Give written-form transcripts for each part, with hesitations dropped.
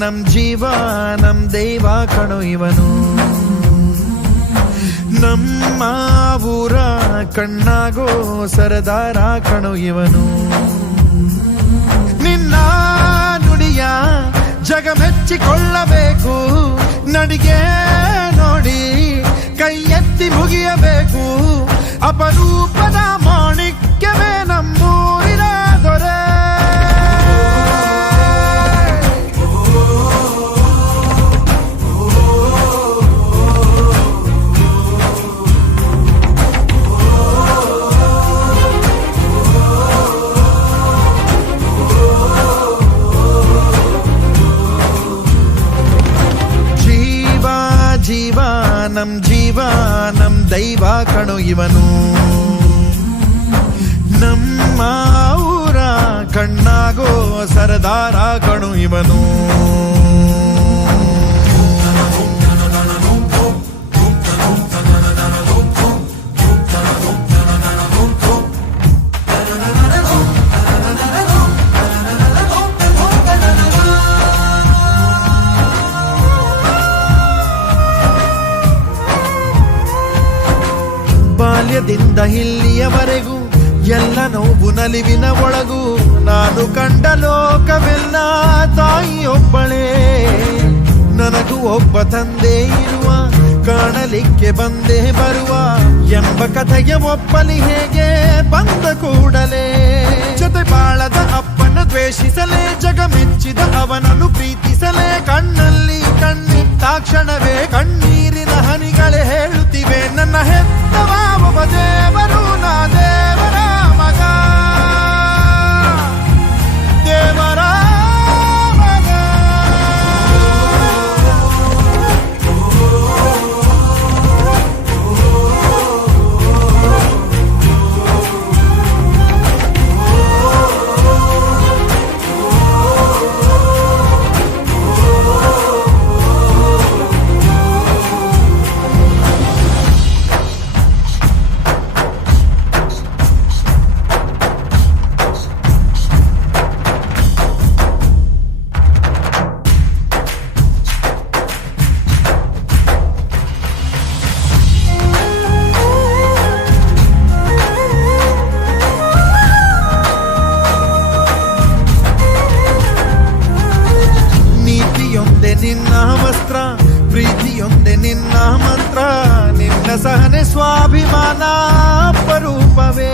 ನಮ್ ಜೀವ ನಮ್ ದೈವ ಕಣೋ ಇವನು. ನಮ್ಮ ಊರ ಕಣ್ಣಾಗೋ ಸರದಾರ ಕಣೋ ಇವನು. ನಿನ್ನ ನುಡಿಯ ಜಗ ಮೆಚ್ಚಿಕೊಳ್ಳಬೇಕು, ನಡಿಗೆ ನೋಡಿ ಕೈ ಎತ್ತಿ ಮುಗಿಯಬೇಕು. ಅಪರೂಪದ ಮಾಣಿಕ್ಯವೇ ನಮ್ಮೂರಿನ ದೊರೆ. ನಮ್ ಜೀವ ನಮ್ ದೈವ ಕಣೋ ಇವನು. ನಮ್ಮ ಊರ ಕಣ್ಣಾಗೋ ಸರದಾರ ಕಣೋ ಇವನು. ಬಾಲ್ಯದಿಂದ ಇಲ್ಲಿಯವರೆಗೂ ಎಲ್ಲ ನೋವು ನಲಿವಿನ ಒಳಗೂ ನಾನು ಕಂಡ ಲೋಕವೆಲ್ಲ ತಾಯಿಯೊಬ್ಬಳೇ. ನನಗೂ ಒಬ್ಬ ತಂದೆ ಇರುವ, ಕಾಣಲಿಕ್ಕೆ ಬಂದೇ ಬರುವ ಎಂಬ ಕಥೆಗೆ ಒಪ್ಪಲಿ ಹೇಗೆ ಬಂದ ಕೂಡಲೇ. ಜೊತೆ ಬಾಳದ ಅಪ್ಪನ ದ್ವೇಷಿಸಲೇ, ಜಗ ಮೆಚ್ಚಿದ ಅವನನ್ನು ಪ್ರೀತಿಸಲೇ. ಕಣ್ಣಲ್ಲಿ ಕಣ್ಣಿಟ್ಟಾಕ್ಷಣವೇ ಕಣ್ಣೀರಿನ ಹನಿಗಳೇ ಹೇಳುತ್ತಿವೆ, ನನ್ನ ಹೆತ್ತವ ಒಬ್ಬ ದೇವರು, ನಾ ದೇವರ ಮಗ, ದೇವರ ಮಗ. ನಿನ್ನ ವಸ್ತ್ರ, ಪ್ರೀತಿಯೊಂದೆ ನಿನ್ನ ಮಂತ್ರ, ನಿನ್ನ ಸಹನೆ ಸ್ವಾಭಿಮಾನ ಅಪರೂಪವೇ.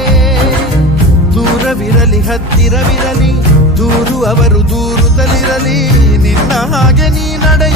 ದೂರವಿರಲಿ ಹತ್ತಿರವಿರಲಿ, ದೂರು ಅವರು ದೂರುತ್ತಲಿರಲಿ, ನಿನ್ನ ಹಾಗೆ ನೀ ನಡೆಯ